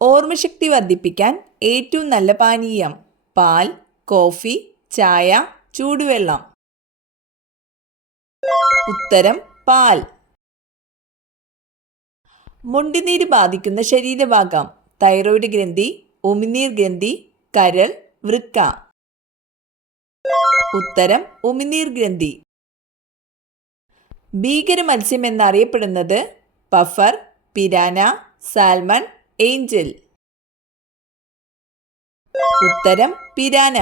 ഓർമ്മശക്തി വർദ്ധിപ്പിക്കാൻ ഏറ്റവും നല്ല പാനീയം: പാൽ, കോഫി, ചായ, ചൂടുവെള്ളം. ഉത്തരം പാൽ. മുണ്ടിനീര് ബാധിക്കുന്ന ശരീരഭാഗം: തൈറോയ്ഡ് ഗ്രന്ഥി, ഉമിനീർ ഗ്രന്ഥി, കരൾ, വൃക്ക. ഉത്തരം ഉമിനീർ ഗ്രന്ഥി. ഭീകര മത്സ്യം എന്നറിയപ്പെടുന്നത്: പഫർ, പിരാന, സാൽമൺ, ഏഞ്ചൽ. ഉത്തരം പിരാന.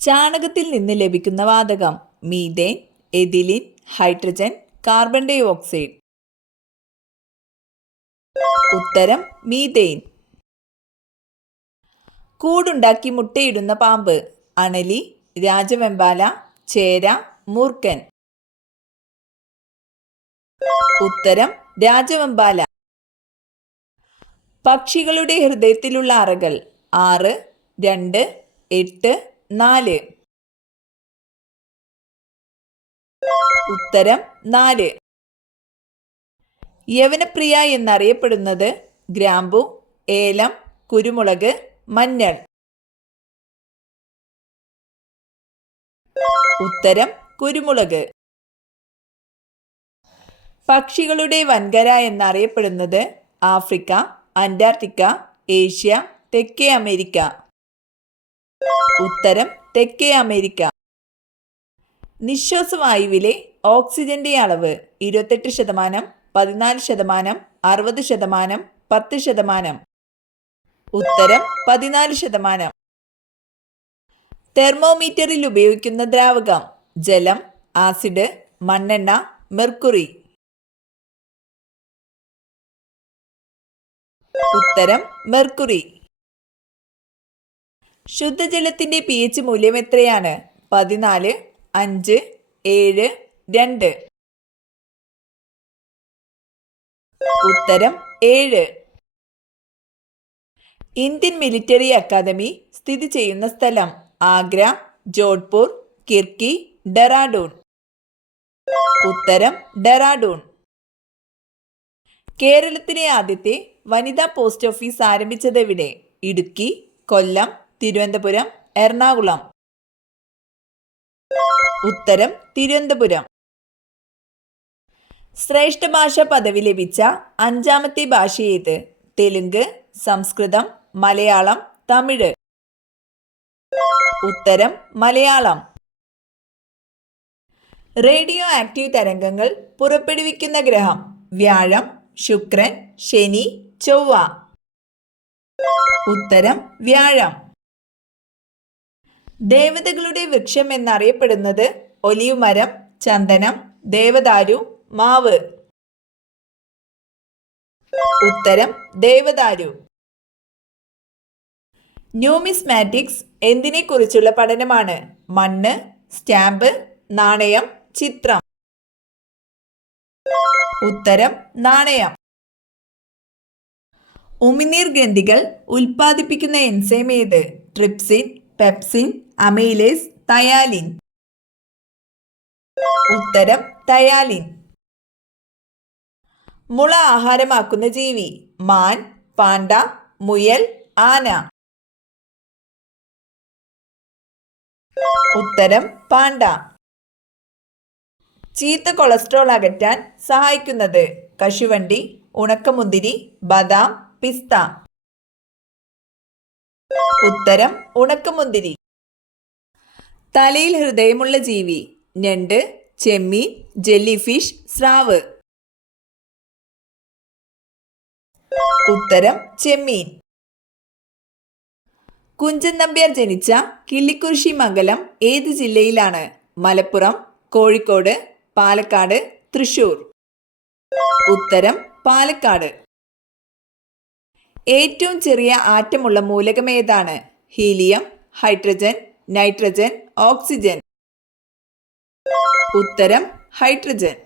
ചാണകത്തിൽ നിന്ന് ലഭിക്കുന്ന വാതകം: methane, ethylene, hydrogen, carbon dioxide. ഉത്തരം മീഥേൻ. കൂടുണ്ടാക്കി മുട്ടയിടുന്ന പാമ്പ്: അണലി, രാജവെമ്പാല, ചേര, മൂർഖൻ. ഉത്തരം രാജവെമ്പാല. പക്ഷികളുടെ ഹൃദയത്തിലുള്ള അറകൾ: 6, 2, 8, 4. ഉത്തരം 4. യവനപ്രിയ എന്നറിയപ്പെടുന്നത്: ഗ്രാമ്പു, ഏലം, കുരുമുളക്, മഞ്ഞൾ. ഉത്തരം കുരുമുളക്. പക്ഷികളുടെ വൻകര എന്നറിയപ്പെടുന്നത്: ആഫ്രിക്ക, അന്റാർട്ടിക്ക, ഏഷ്യ, തെക്കേ അമേരിക്ക. ഉത്തരം തെക്കേ അമേരിക്ക. നിശ്വാസവായുവിലെ ഓക്സിജന്റെ അളവ്: 28%, 14%, 60%, 10%. ഉത്തരം 14%. തെർമോമീറ്ററിൽ ഉപയോഗിക്കുന്ന ദ്രാവകം: ജലം, ആസിഡ്, മണ്ണെണ്ണ, മെർക്കുറി. ഉത്തരം മെർക്കുറി. ശുദ്ധജലത്തിന്റെ pH മൂല്യം എത്രയാണ്? 14, 5, 7, 2. ഉത്തരം 7. ഇന്ത്യൻ മിലിറ്ററി അക്കാദമി സ്ഥിതി ചെയ്യുന്ന സ്ഥലം: ആഗ്ര, ജോധ്പൂർ, കിർക്കി, ഡെറാഡൂൺ. ഉത്തരം ഡെറാഡൂൺ. കേരളത്തിലെ ആദ്യത്തെ വനിതാ പോസ്റ്റ് ഓഫീസ് ആരംഭിച്ചതെവിടെ? ഇടുക്കി, കൊല്ലം, തിരുവനന്തപുരം, എറണാകുളം. ഉത്തരം തിരുവനന്തപുരം. ശ്രേഷ്ഠ ഭാഷ പദവി ലഭിച്ച 5ാമത്തെ ഭാഷ ഏത്? തെലുങ്ക്, സംസ്കൃതം, മലയാളം, തമിഴ്. ഉത്തരം മലയാളം. റേഡിയോ ആക്റ്റീവ് തരംഗങ്ങൾ പുറപ്പെടുവിക്കുന്ന ഗ്രഹം: വ്യാഴം, ശുക്രൻ, ശനി, ചൊവ്വ. ഉത്തരം വ്യാഴം. ദേവതകളുടെ വൃക്ഷം എന്നറിയപ്പെടുന്നത്: ഒലിവ് മരം, ചന്ദനം, ദേവദാരു, മാവ്. ഉത്തരം ദേവദാരു. ന്യൂമിസ്മാറ്റിക്സ് എന്തിനെ കുറിച്ചുള്ള പഠനമാണ്? മണ്ണ്, സ്റ്റാമ്പ്, നാണയം, ചിത്രം. ഉത്തരം നാണയം. ഉമിനീർ ഗ്രന്ഥികൾ ഉൽപ്പാദിപ്പിക്കുന്ന എൻസൈം ഏത്? Trypsin, pepsin, amylase, ptyalin. ഉത്തരം തയാലിൻ. മുള ആഹാരമാക്കുന്ന ജീവി: മാൻ, പാണ്ട, മുയൽ, ആന. ഉത്തരം പാണ്ട. ചീത്ത കൊളസ്ട്രോൾ അകറ്റാൻ സഹായിക്കുന്നത്: കശുവണ്ടി, ഉണക്കമുന്തിരി, ബദാം, പിസ്ത. ഉത്തരം ഉണക്കമുന്തിരി. തലയിൽ ഹൃദയമുള്ള ജീവി: ഞണ്ട്, ചെമ്മീൻ, ജെല്ലിഫിഷ്, സ്രാവ്. ഉത്തരം ചെമ്മീൻ. കുഞ്ചൻ നമ്പ്യാർ ജനിച്ച കിള്ളിക്കുറിശി മംഗലം ഏത് ജില്ലയിലാണ്? മലപ്പുറം, കോഴിക്കോട്, പാലക്കാട്, തൃശൂർ. ഉത്തരം പാലക്കാട്. ഏറ്റവും ചെറിയ ആറ്റമുള്ള മൂലകം ഏതാണ്? Helium, hydrogen, nitrogen, oxygen. ഉത്തരം ഹൈഡ്രജൻ.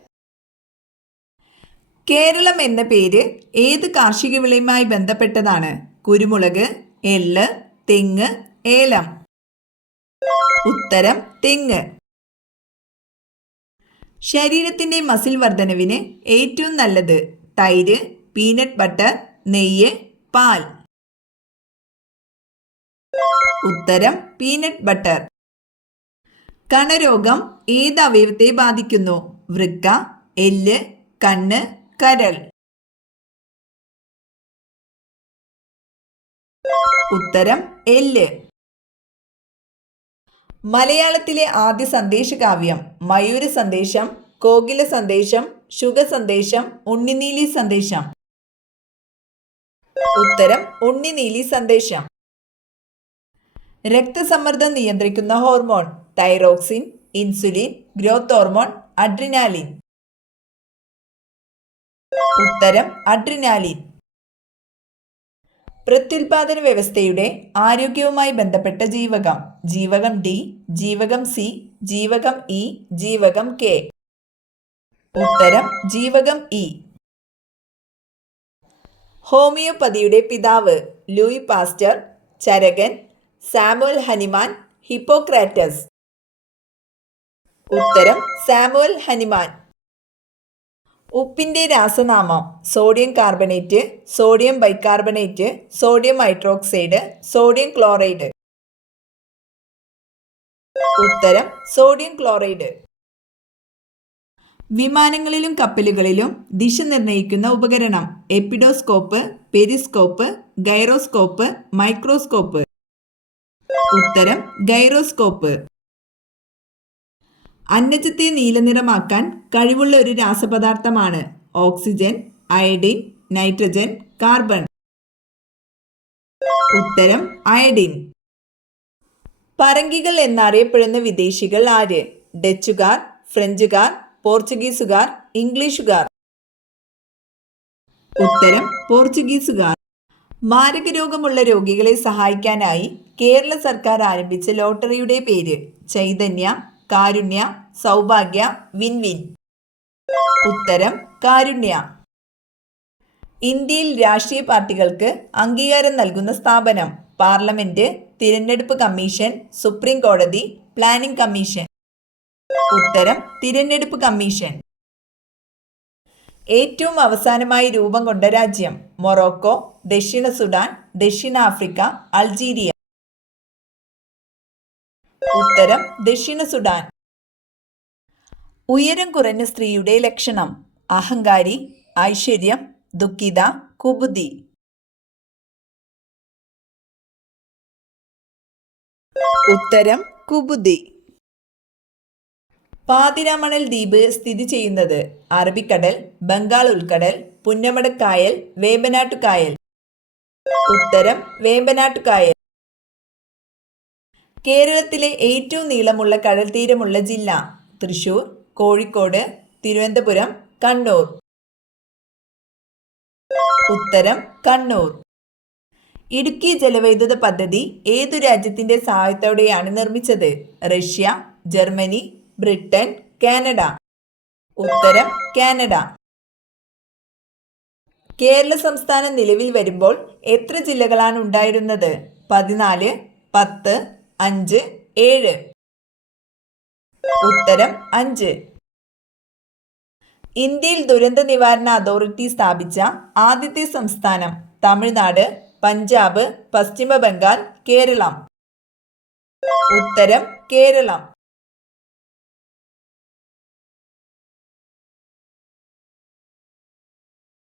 കേരളം എന്ന പേര് ഏത് കാർഷിക വിളയുമായി ബന്ധപ്പെട്ടതാണ്? കുരുമുളക്, എള്ള്, തെങ്ങ്, ഏലം. ഉത്തരം തെങ്ങ്. ശരീരത്തിന്റെ മസിൽ വർധനവിന് ഏറ്റവും നല്ലത്: തൈര്, പീനട്ട് ബട്ടർ, നെയ്യ്, പാൽ. ഉത്തരം പീനട്ട് ബട്ടർ. കണരോഗം ഏത് അവയവത്തെ ബാധിക്കുന്നു? വൃക്ക, എല്ല്, കണ്ണ്, കരൾ. ഉത്തരം എല്ല്. മലയാളത്തിലെ ആദ്യ സന്ദേശകാവ്യം മയൂര സന്ദേശം, കോകില സന്ദേശം, ശുഗ സന്ദേശം, ഉണ്ണിനീലി സന്ദേശം. ഉത്തരം ഉണ്ണിനീലി സന്ദേശം. രക്തസമ്മർദ്ദം നിയന്ത്രിക്കുന്ന hormone thyroxine, insulin, growth hormone, adrenaline. ഉത്തരം അഡ്രിനാലിൻ. പ്രത്യുൽപാദന വ്യവസ്ഥയുടെ ആരോഗ്യവുമായി ബന്ധപ്പെട്ട ജീവകം ജീവകം ഡി, ജീവകം സി, ജീവകം ഇ, ജീവകം കെ. ഉത്തരം ജീവകം ഇ. ഹോമിയോപ്പതിയുടെ പിതാവ് Louis Pasteur, Charakan, Samuel Hahnemann, Hippocrates. ഉത്തരം സാമുവൽ ഹനിമാൻ. ഉപ്പിന്റെ രാസനാമം sodium carbonate, sodium bicarbonate, sodium hydroxide, sodium chloride. ഉത്തരം സോഡിയം ക്ലോറൈഡ്. വിമാനങ്ങളിലും കപ്പലുകളിലും ദിശ നിർണ്ണയിക്കുന്ന ഉപകരണം എപ്പിഡോസ്കോപ്പ്, പെരിസ്കോപ്പ്, ഗൈറോസ്കോപ്പ്, മൈക്രോസ്കോപ്പ്. ഉത്തരം ഗൈറോസ്കോപ്പ്. അന്നജത്തെ നീലനിറമാക്കാൻ കഴിവുള്ള ഒരു രാസപദാർത്ഥമാണ് ഓക്സിജൻ, അയഡിൻ, നൈട്രജൻ, കാർബൺ. ഉത്തരം അയഡിൻ. പറങ്കികൾ എന്നറിയപ്പെടുന്ന വിദേശികൾ ആര്? ഡച്ചുകാർ, ഫ്രഞ്ചുകാർ, പോർച്ചുഗീസുകാർ, ഇംഗ്ലീഷുകാർ. ഉത്തരം പോർച്ചുഗീസുകാർ. മാരകരോഗമുള്ള രോഗികളെ സഹായിക്കാനായി കേരള സർക്കാർ ആരംഭിച്ച ലോട്ടറിയുടെ പേര് ചൈതന്യ, കാരുണ്യ, സൗഭാഗ്യ, വിൻവിൻ. ഉത്തരം കാരുണ്യ. ഇന്ത്യയിൽ രാഷ്ട്രീയ പാർട്ടികൾക്ക് അംഗീകാരം നൽകുന്ന സ്ഥാപനം പാർലമെന്റ്, തിരഞ്ഞെടുപ്പ് കമ്മീഷൻ, സുപ്രീം കോടതി, പ്ലാനിംഗ് കമ്മീഷൻ. ഉത്തരം തിരഞ്ഞെടുപ്പ് കമ്മീഷൻ. ഏറ്റവും അവസാനമായി രൂപം കൊണ്ട രാജ്യം മൊറോക്കോ, ദക്ഷിണ സുഡാൻ, ദക്ഷിണാഫ്രിക്ക, അൾജീരിയ. ഉത്തരം ദക്ഷിണ സുഡാൻ. ഉയരം കുറഞ്ഞ സ്ത്രീയുടെ ലക്ഷണം അഹങ്കാരി, ഐശ്വര്യം, ദുഃഖിത, കുബുദ്ധി. ഉത്തരം കുബുദ്ധി. പാതിരാമണൽ ദ്വീപ് സ്ഥിതി ചെയ്യുന്നത് അറബിക്കടൽ, ബംഗാൾ ഉൾക്കടൽ, പുന്നമടക്കായൽ, വേമ്പനാട്ടുകായൽ. ഉത്തരം വേമ്പനാട്ടുകായൽ. കേരളത്തിലെ ഏറ്റവും നീളമുള്ള കടൽ തീരമുള്ള ജില്ല തൃശൂർ, കോഴിക്കോട്, തിരുവനന്തപുരം, കണ്ണൂർ. ഉത്തരം കണ്ണൂർ. ഇടുക്കി ജലവൈദ്യുത പദ്ധതി ഏതു രാജ്യത്തിന്റെ സഹായത്തോടെയാണ് നിർമ്മിച്ചത്? Russia, Germany, Britain, Canada. ഉത്തരം കാനഡ. കേരള സംസ്ഥാനം നിലവിൽ വരുമ്പോൾ എത്ര ജില്ലകളാണ് ഉണ്ടായിരുന്നത്? 14, 10, 5, 7. ഉത്തരം 5. ഇന്ത്യയിൽ ദുരന്ത നിവാരണ അതോറിറ്റി സ്ഥാപിച്ച ആദ്യത്തെ സംസ്ഥാനം തമിഴ്നാട്, പഞ്ചാബ്, പശ്ചിമ ബംഗാൾ, കേരളം. ഉത്തരം കേരളം.